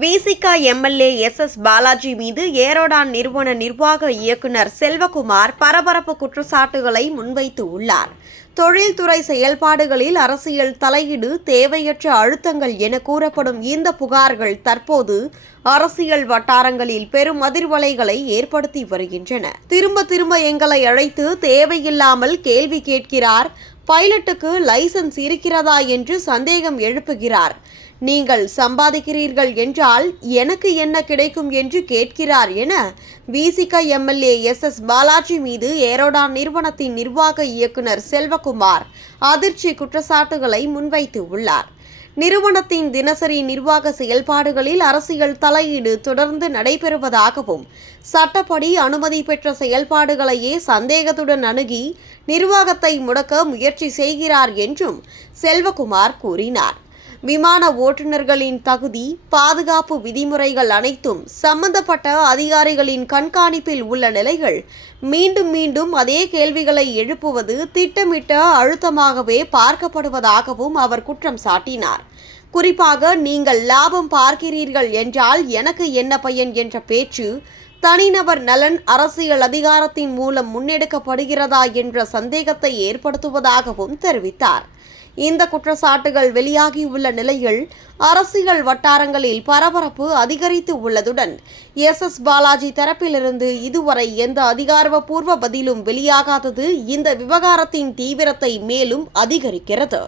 விசிக MLA S Balaji மீது ஏரோடான் நிறுவன நிர்வாக இயக்குனர் செல்வகுமார் பரபரப்பு குற்றச்சாட்டுகளை முன்வைத்து உள்ளார். தொழில்துறை செயல்பாடுகளில் அரசியல் தலையீடு, தேவையற்ற அழுத்தங்கள் என கூறப்படும் இந்த புகார்கள் தற்போது அரசியல் வட்டாரங்களில் பெரும் அதிர்வலைகளை ஏற்படுத்தி வருகின்றன. திரும்ப திரும்ப எங்களை அழைத்து தேவையில்லாமல் கேள்வி கேட்கிறார். பைலட்டுக்கு லைசென்ஸ் இருக்கிறதா என்று சந்தேகம் எழுப்புகிறார். நீங்கள் சம்பாதிக்கிறீர்கள் என்றால் எனக்கு என்ன கிடைக்கும் என்று கேட்கிறார் என விசிக எம்எல்ஏ எஸ் பாலாஜி மீது ஏரோடான் நிறுவனத்தின் நிர்வாக இயக்குனர் செல்வகுமார் அதிர்ச்சி குற்றச்சாட்டுகளை முன்வைத்து உள்ளார். நிறுவனத்தின் தினசரி நிர்வாக செயல்பாடுகளில் அரசியல் தலையீடு தொடர்ந்து நடைபெறுவதாகவும், சட்டப்படி அனுமதி பெற்ற செயல்பாடுகளையே சந்தேகத்துடன் அணுகி நிர்வாகத்தை முடக்க முயற்சி செய்கிறார் என்றும் செல்வகுமார் கூறினார். விமான ஓட்டுநர்களின் தகுதி, பாதுகாப்பு விதிமுறைகள் அனைத்தும் சம்பந்தப்பட்ட அதிகாரிகளின் கண்காணிப்பில் உள்ள நிலைகள் மீண்டும் மீண்டும் அதே கேள்விகளை எழுப்புவது திட்டமிட்ட அழுத்தமாகவே பார்க்கப்படுவதாகவும் அவர் குற்றம் சாட்டினார். குறிப்பாக நீங்கள் லாபம் பார்க்கிறீர்கள் என்றால் எனக்கு என்ன பயன் என்ற பேச்சு தனிநபர் நலன், அரசியல் அதிகாரத்தின் மூலம் முன்னெடுக்கப்படுகிறதா என்ற சந்தேகத்தை ஏற்படுத்துவதாகவும் தெரிவித்தார். இந்த குற்றச்சாட்டுகள் வெளியாகியுள்ள நிலையில் அரசியல் வட்டாரங்களில் பரபரப்பு அதிகரித்து உள்ளதுடன் எஸ் பாலாஜி தரப்பிலிருந்து இதுவரை எந்த அதிகாரப்பூர்வ பதிலும் வெளியாகாதது இந்த விவகாரத்தின் தீவிரத்தை மேலும் அதிகரிக்கிறது.